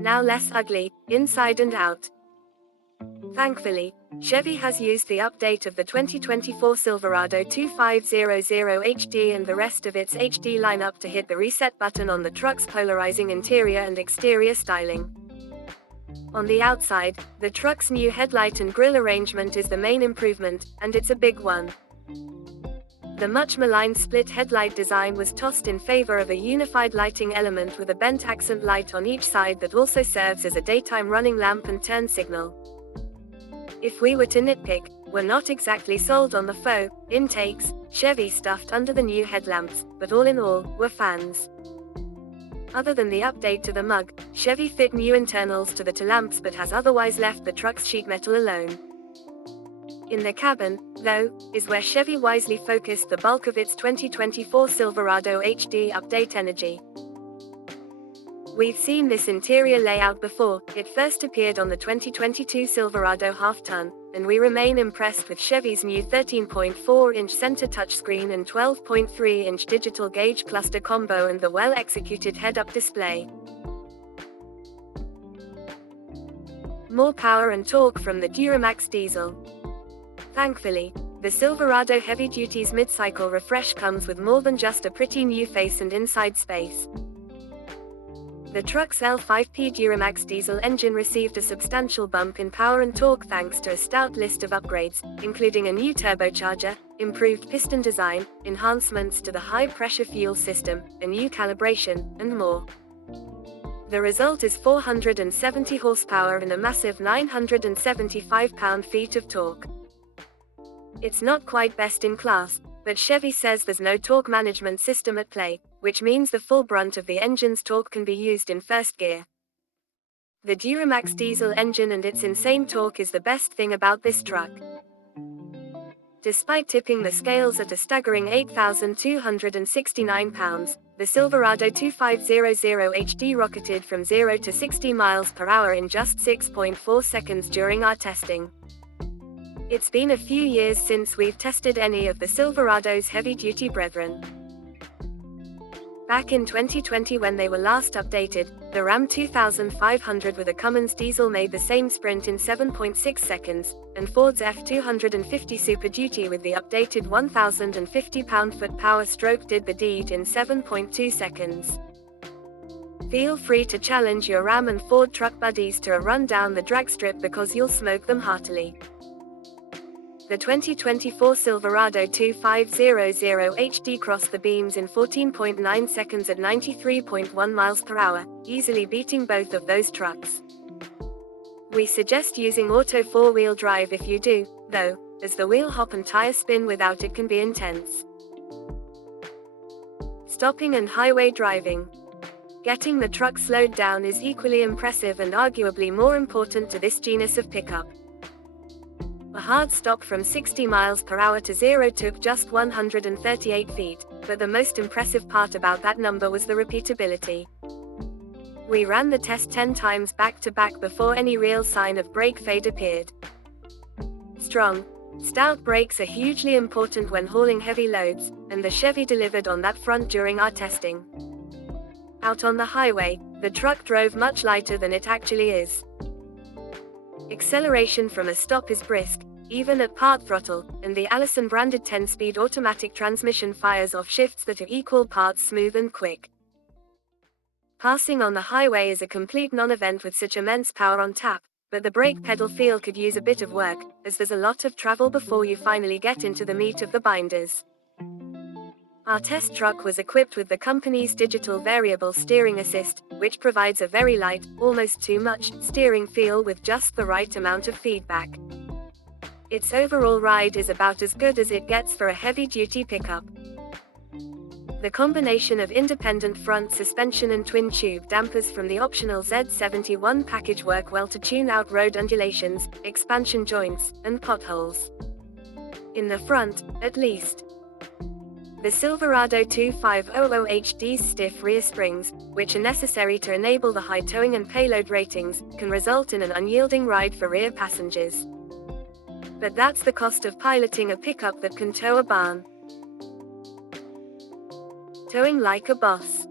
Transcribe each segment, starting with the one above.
now less ugly, inside and out. Thankfully, Chevy has used the update of the 2024 Silverado 2500 HD and the rest of its HD lineup to hit the reset button on the truck's polarizing interior and exterior styling. On the outside, the truck's new headlight and grille arrangement is the main improvement, and it's a big one. The much maligned split headlight design was tossed in favor of a unified lighting element with a bent accent light on each side that also serves as a daytime running lamp and turn signal. If we were to nitpick, we're not exactly sold on the faux intakes Chevy stuffed under the new headlamps, but all in all, we're fans. Other than the update to the mug, Chevy fit new internals to the tail lamps but has otherwise left the truck's sheet metal alone. In the cabin, though, is where Chevy wisely focused the bulk of its 2024 Silverado HD update energy. We've seen this interior layout before. It first appeared on the 2022 Silverado half-ton, and we remain impressed with Chevy's new 13.4-inch center touchscreen and 12.3-inch digital gauge cluster combo and the well-executed head-up display. More power and torque from the Duramax diesel. Thankfully, the Silverado Heavy Duty's mid-cycle refresh comes with more than just a pretty new face and inside space. The truck's L5P Duramax diesel engine received a substantial bump in power and torque thanks to a stout list of upgrades, including a new turbocharger, improved piston design, enhancements to the high-pressure fuel system, a new calibration, and more. The result is 470 horsepower and a massive 975 pound-feet of torque. It's not quite best in class, but Chevy says there's no torque management system at play, which means the full brunt of the engine's torque can be used in first gear. The Duramax diesel engine and its insane torque is the best thing about this truck. Despite tipping the scales at a staggering 8,269 pounds, the Silverado 2500 HD rocketed from 0 to 60 miles per hour in just 6.4 seconds during our testing. It's been a few years since we've tested any of the Silverado's heavy-duty brethren. Back in 2020 when they were last updated, the Ram 2500 with a Cummins diesel made the same sprint in 7.6 seconds, and Ford's F250 Super Duty with the updated 1,050 pound-foot power stroke did the deed in 7.2 seconds. Feel free to challenge your Ram and Ford truck buddies to a run down the drag strip because you'll smoke them heartily. The 2024 Silverado 2500 HD crossed the beams in 14.9 seconds at 93.1 miles per hour, easily beating both of those trucks. We suggest using auto four-wheel drive if you do, though, as the wheel hop and tire spin without it can be intense. Stopping and highway driving. Getting the truck slowed down is equally impressive and arguably more important to this genus of pickup. A hard stop from 60 miles per hour to 0 took just 138 feet, but the most impressive part about that number was the repeatability. We ran the test 10 times back-to-back before any real sign of brake fade appeared. Strong, stout brakes are hugely important when hauling heavy loads, and the Chevy delivered on that front during our testing. Out on the highway, the truck drove much lighter than it actually is. Acceleration from a stop is brisk, even at part throttle, and the Allison-branded 10-speed automatic transmission fires off shifts that are equal parts smooth and quick. Passing on the highway is a complete non-event with such immense power on tap, but the brake pedal feel could use a bit of work, as there's a lot of travel before you finally get into the meat of the binders. Our test truck was equipped with the company's digital variable steering assist, which provides a very light, almost too much, steering feel with just the right amount of feedback. Its overall ride is about as good as it gets for a heavy-duty pickup. The combination of independent front suspension and twin-tube dampers from the optional Z71 package work well to tune out road undulations, expansion joints, and potholes. In the front, at least. The Silverado 2500 HD's stiff rear springs, which are necessary to enable the high towing and payload ratings, can result in an unyielding ride for rear passengers. But that's the cost of piloting a pickup that can tow a barn. Towing like a boss.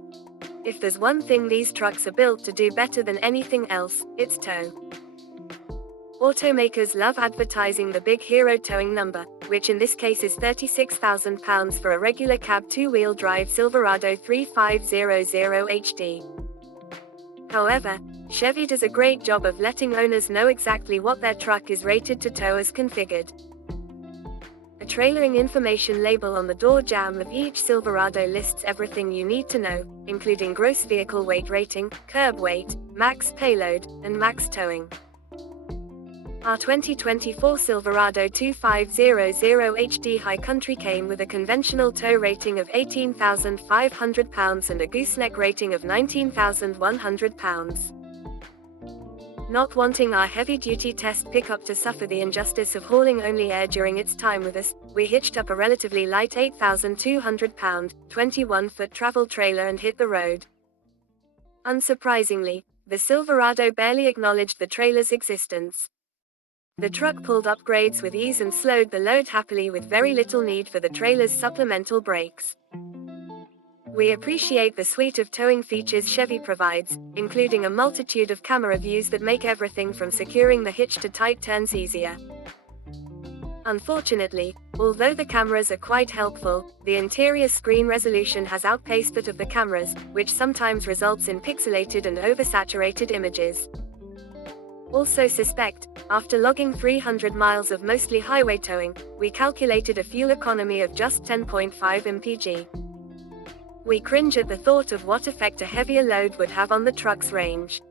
If there's one thing these trucks are built to do better than anything else, it's tow. Automakers love advertising the big hero towing number, which in this case is £36,000 for a regular cab two-wheel drive Silverado 3500 HD. However, Chevy does a great job of letting owners know exactly what their truck is rated to tow as configured. A trailering information label on the door jamb of each Silverado lists everything you need to know, including gross vehicle weight rating, curb weight, max payload, and max towing. Our 2024 Silverado 2500 HD High Country came with a conventional tow rating of £18,500 and a gooseneck rating of £19,100. Not wanting our heavy-duty test pickup to suffer the injustice of hauling only air during its time with us, we hitched up a relatively light 8,200-pound, 21-foot travel trailer and hit the road. Unsurprisingly, the Silverado barely acknowledged the trailer's existence. The truck pulled up grades with ease and slowed the load happily with very little need for the trailer's supplemental brakes. We appreciate the suite of towing features Chevy provides, including a multitude of camera views that make everything from securing the hitch to tight turns easier. Unfortunately, although the cameras are quite helpful, the interior screen resolution has outpaced that of the cameras, which sometimes results in pixelated and oversaturated images. Also suspect, after logging 300 miles of mostly highway towing, we calculated a fuel economy of just 10.5 mpg. We cringe at the thought of what effect a heavier load would have on the truck's range.